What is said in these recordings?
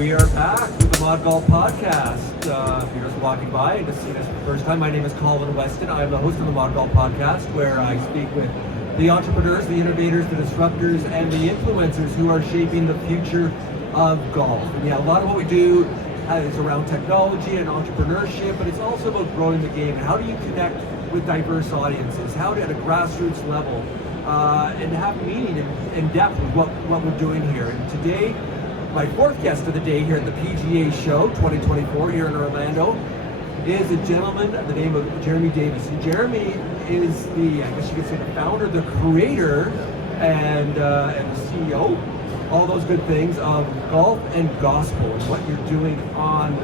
We are back with the Mod Golf Podcast. If you're just walking by and just seeing us for the first time, my name is Colin Weston. I'm the host of the Mod Golf Podcast, where I speak with the entrepreneurs, the innovators, the disruptors, and the influencers who are shaping the future of golf. And yeah, a lot of what we do is around technology and entrepreneurship, but it's also about growing the game. And how do you connect with diverse audiences? How to, at a grassroots level, and have meaning and depth with what we're doing here. And today, my fourth guest of the day here at the PGA Show 2024 here in Orlando is a gentleman by the name of Geremy Davis. And Geremy is the, I guess you could say, the founder, the creator, and the CEO, all those good things of golf and gospel. And what you're doing on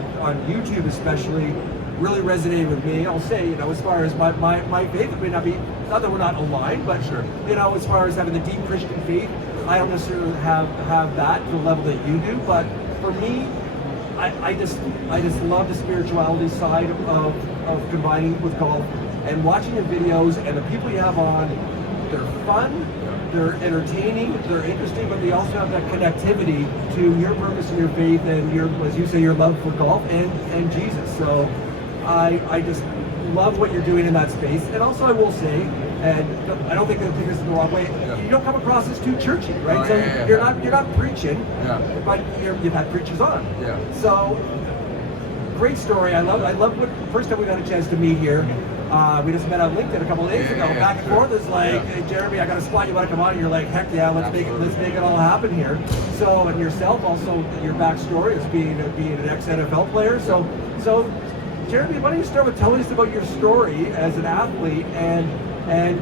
YouTube especially really resonated with me. I'll say, as far as my faith, it may not be, not that we're not aligned, but sure, as far as having the deep Christian faith, I don't necessarily have that to the level that you do, but for me, I just love the spirituality side of combining with golf and watching your videos and the people you have on. They're fun, they're entertaining, they're interesting, but they also have that connectivity to your purpose and your faith and your, as you say, your love for golf and Jesus. So I just love what you're doing in that space. And also I will say, and I don't think they'll take this in the wrong way, you don't come across as too churchy, right? You're not preaching, but you've had preachers on. So great story. I love what first time we got a chance to meet here. We just met on LinkedIn a couple of days ago. Back and forth, it's like, hey, Geremy, I got a spot. You want to come on? And you're like, heck yeah, let's make it all happen here. So, and yourself also, your backstory is being an ex-NFL player. So, Geremy, why don't you start with telling us about your story as an athlete and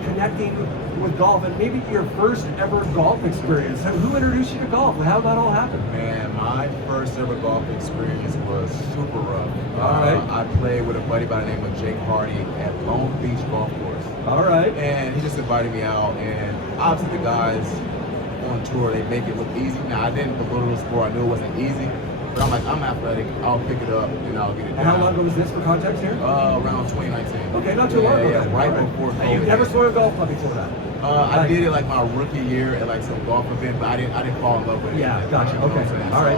connecting with golf, and maybe your first ever golf experience. Who introduced you to golf? How did that all happen? Man, my first ever golf experience was super rough. All right. I played with a buddy by the name of Jake Hardy at Long Beach Golf Course. All right. And he just invited me out, and obviously the guys on tour, they make it look easy. Now, I didn't belittle the sport. I knew it wasn't easy. But I'm like, I'm athletic, I'll pick it up, and I'll get it done. And how long ago was this for context here? Around 2019. Okay, not too long ago. Yeah, right before COVID. And you never swung a golf club before that? I did it like my rookie year at like some golf event, but I didn't fall in love with it. Yeah, gotcha. Okay, all right.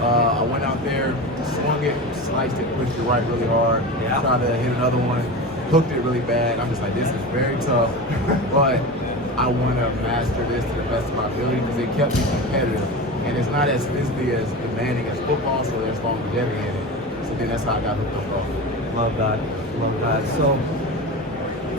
I went out there, swung it, sliced it, pushed it right really hard. Yeah. Tried to hit another one, hooked it really bad. I'm just like, this is very tough, but I want to master this to the best of my ability because it kept me competitive. And it's not as physically as demanding as football, so there's longevity in it. So then that's how I got hooked on golf. Love that. So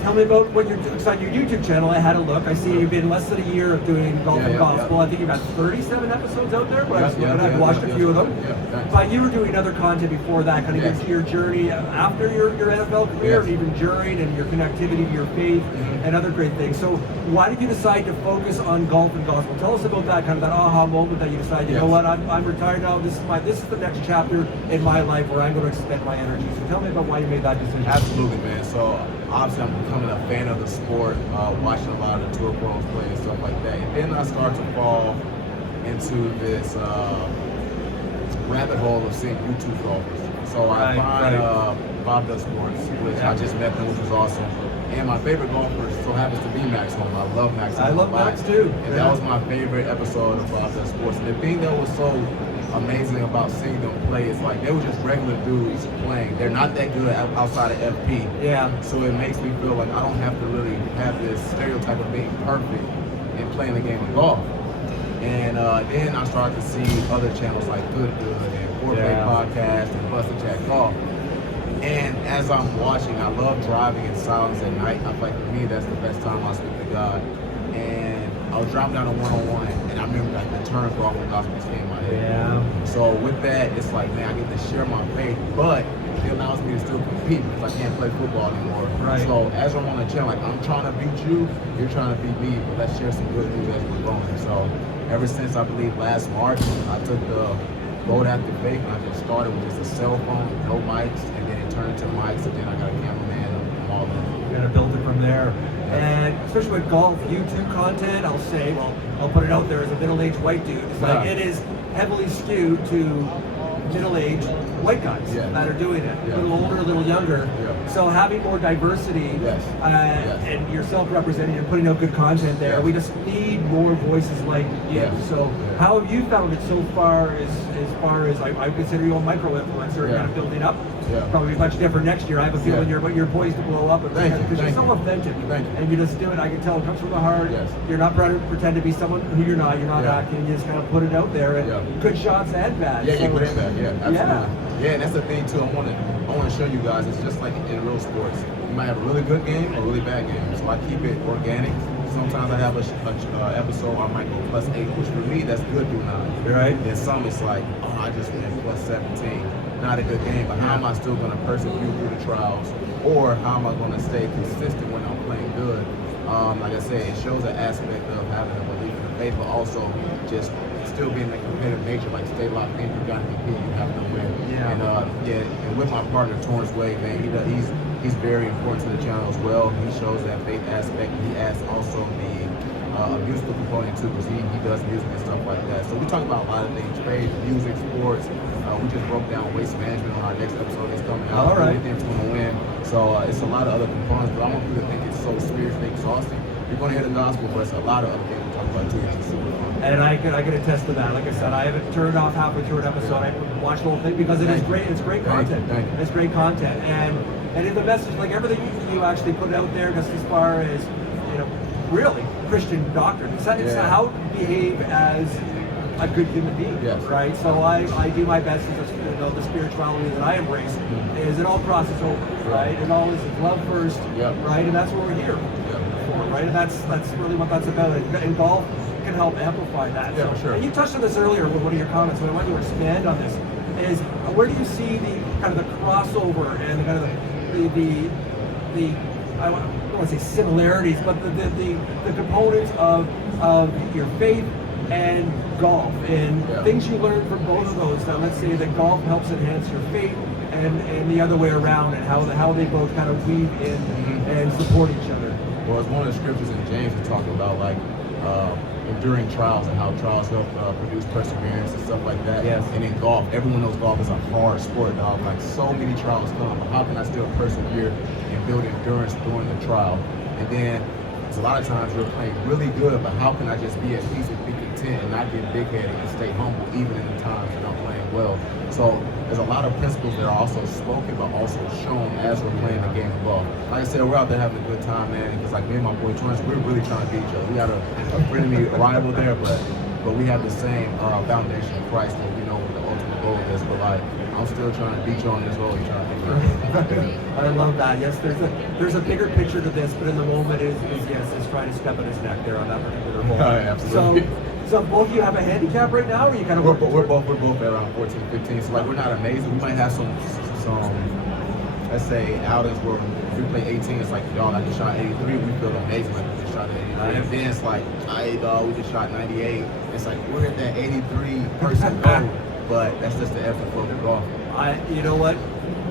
tell me about what you're doing. So on your YouTube channel, I had a look. I see you've been less than a year of doing golf and gospel. I think you've had 37 episodes out there, but I've watched a few of them. But you were doing other content before that, kind of your journey after your NFL career, and even during, and your connectivity to your faith and other great things. So why did you decide to focus on golf and gospel? Tell us about that, kind of that aha moment that you decided, you know what, I'm retired now. This is the next chapter in my life where I'm going to spend my energy. So tell me about why you made that decision. Absolutely, man. So obviously I'm becoming a fan of the sport, watching a lot of the tour pros play and stuff like that. And then I start to fall into this rabbit hole of seeing YouTube golfers. So I find Bob Does Sports, which I just met them, which was awesome. And my favorite golfer so happens to be Max Homa. I love Max Homa. I love Max too. And that was my favorite episode of Bob Does Sports. And the thing that was so amazing about seeing them play is like they were just regular dudes playing. They're not that good outside of FP. Yeah. So it makes me feel like I don't have to really have this stereotype of being perfect in playing the game of golf. And then I started to see other channels like Good and Foreplay Podcast and Bustin' Jack Golf. And as I'm watching, I love driving in silence at night. I feel like for me, that's the best time I speak to God. And I was driving down a 101, and I remember like the term golf and gospel just came in my head. Yeah. So with that, it's like, man, I get to share my faith, but it allows me to still compete because I can't play football anymore. Right. So as I'm on the channel, like I'm trying to beat you, you're trying to beat me, but let's share some good news as we're going. So ever since I believe last March, I took the road after faith, and I just started with just a cell phone, no mics, and then it turned into mics, and then I got a cameraman and all that. You're gonna build it from there. And especially with golf YouTube content, I'll say, well, I'll put it out there as a middle-aged white dude. It's like it is heavily skewed to middle-aged white guys that are doing it, a little older, a little younger. So having more diversity and yourself representing and putting out good content there, we just need more voices like you. So how have you found it so far as I consider you a micro-influencer kind of building up? Probably much different next year. I have a feeling you're poised to blow up because you're so authentic and you just do it. I can tell it comes from the heart. You're not trying to pretend to be someone who you're not. You're not acting. You just kind of put it out there and good shots and bad. Good and bad. Absolutely. And that's the thing too. I want to show you guys. It's just like in real sports. You might have a really good game or a really bad game. So I keep it organic. Sometimes I have a episode I might go +8, which for me that's good through 9. Right. And some it's like, oh, I just went +17. Not a good game, but how am I still going to persevere through the trials, or how am I going to stay consistent when I'm playing good? Like I said, it shows an aspect of having a belief in the faith, but also just still being a competitive nature. Like stay locked in, you got to compete, you have to win. And with my partner Torrence Wade, man, he's very important to the channel as well. He shows that faith aspect. He adds also the musical component too, because he does music and stuff like that. So we talk about a lot of things: faith, music, sports. We just broke down waste management on our next episode that's coming out. All right. Everything's going to win. So it's a lot of other components, but I want people to think it's so spiritually exhausting. You're going to hear the gospel, but it's a lot of other things we talk about too. It's super fun. And I can attest to that. Like I said, I haven't turned off halfway through an episode. I watched the whole thing because it is great. It's great content. It's great content. And in the message, like everything you actually put out there, just as far as, really Christian doctrine. It's how to behave as a good human being, right? So I do my best as the spirituality that I embrace is it all crosses over, right? It all is love first, right? And that's what we're here for, right? And that's really what that's about. And golf can help amplify that. And you touched on this earlier with one of your comments, but I want you to expand on this. Is where do you see the kind of the crossover and the kind of the I don't want to say similarities, but the components of your faith and golf and things you learn from both of those. Now let's say that golf helps enhance your faith and the other way around, and how they both kind of weave in and support each other. Well, it's one of the scriptures in James that talk about like enduring trials and how trials help produce perseverance and stuff like that. And in golf, everyone knows golf is a hard sport, dog. Like so many trials come, but how can I still persevere and build endurance during the trial? And then a lot of times you're playing really good, but how can I just be at peace and be content and not get big-headed and stay humble even in the times that I'm playing well? So there's a lot of principles that are also spoken but also shown as we're playing the game of golf. Like I said, we're out there having a good time, man, because like me and my boy Torrence, we're really trying to beat each other. We got a friendly rival there, but we have the same foundation of Christ, and we know what the ultimate goal is. But like, I'm still trying to beat you on this hole. You're trying to beat me. I love that. Yes, there's a bigger picture to this, but in the moment is trying to step on his neck there on that particular hole. Absolutely. So both of you have a handicap right now, or you kind of we're both at around 14, 15. So like we're not amazing. We might have some let's say outings where if we play 18, it's like, y'all, I just shot 83. We feel amazing like we just shot 83. And then it's like, we just shot 98. It's like we're at that 83 person goal. But that's just the effort for the golf. You know what?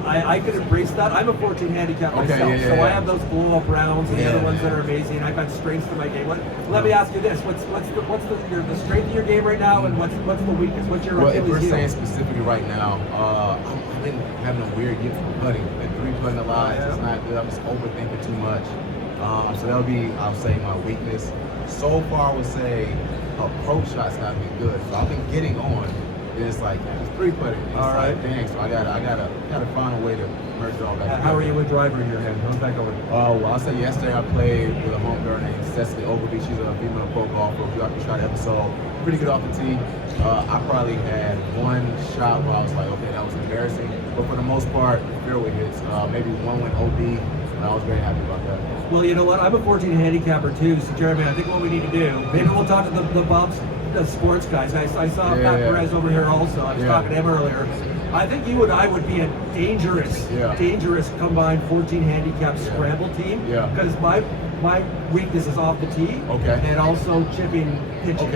I could embrace that. I'm a 14 handicap myself, so I have those blow-up rounds and the other ones that are amazing. I've got strengths to my game. Let me ask you this: what's the strength of your game right now, and what's the weakness? What's your If we're saying specifically right now, I've been having a weird gift for putting. Been 3-putting a lot. It's not good. I'm just overthinking too much. So that'll be, I'll say, my weakness. So far, I would say approach shots have been good. So I've been getting on. It's like it's 3-putting. All right. Dang, so I gotta find a way to merge it all back. How are you with driver in your hand? How's that going? Well, I'll say yesterday I played with a homegirl named Cecily Ogilvy. She's a female pro golfer. If you have to try the episode, pretty good off the tee. I probably had one shot where I was like, okay, that was embarrassing. But for the most part, fairway hits. Maybe one went OD, and I was very happy about that. Well, you know what? I'm a 14 handicapper too. So Jeremy, I think what we need to do, maybe we'll talk to the Bubs. The sports guys. I saw Pat Perez over here also. I was talking to him earlier. I think you and I would be a dangerous combined 14 handicap scramble team. Because my weakness is off the tee. And also chipping, pitching,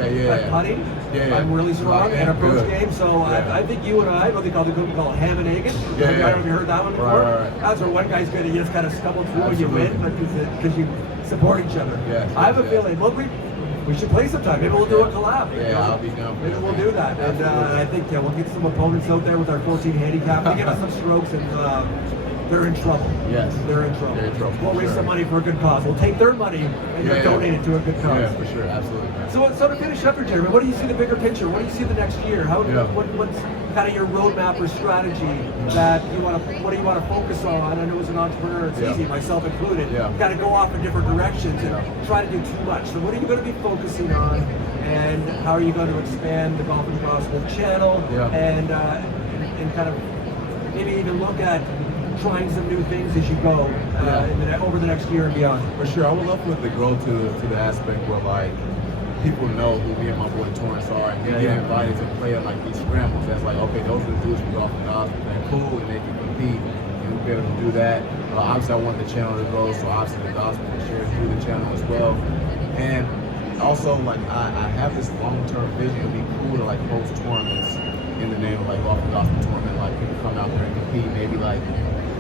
putting. I'm really strong and approach game. So I think you and I, what they call the cookie called ham and egg. I don't know if you heard that one before. That's where one guy's going to just kind of stumble through and you win because you support each other. I have a feeling. We should play sometime. Maybe we'll do a collab. Yeah, I'll be down for Maybe that. we'll do that. And I think we'll get some opponents out there with our 14 handicap. They give us some strokes and they're in trouble. Yes. They're in trouble. They're in trouble. We'll raise some money for a good cause. We'll take their money and donate it to a good cause. Yeah, for sure. Absolutely. So to finish up here, Geremy, what do you see the bigger picture? What do you see the next year? What's kind of your roadmap or strategy that you want to? What do you want to focus on? I know as an entrepreneur, it's easy, myself included. Got to go off in different directions and try to do too much. So what are you going to be focusing on, and how are you going to expand the Golf and Gospel channel and kind of maybe even look at trying some new things as you go over the next year and beyond? For sure, I would love for it to grow to the aspect where like people know who me and my boy Torrence are, and they get invited to play on like these scrambles. That's like, okay, those are the dudes from Golf and Gospel. They're cool and they can compete, and we'll be able to do that. Obviously, I want the channel to grow, so obviously the gospel is shared through the channel as well. And also, like I have this long-term vision. It'd be cool to like host tournaments in the name of like Golf and Gospel tournament. Like people come out there and compete, maybe like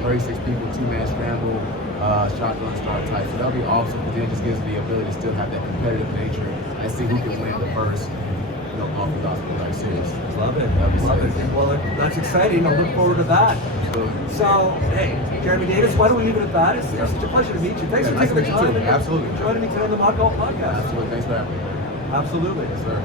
36 people, 2-man scramble, shotgun start type. So that'll be awesome because then it just gives me the ability to still have that competitive nature and see who can win the first, Golf and Gospel like series. Love it. Love it. Well, that's exciting. I look forward to that. Absolutely. So, hey, Geremy Davis, why don't we leave it at that? It's such a pleasure to meet you. Thanks for nice taking the to meet you time too. Absolutely. joining me today on the Mod Golf Podcast. Absolutely. Thanks for having me. Absolutely. Yes, sir.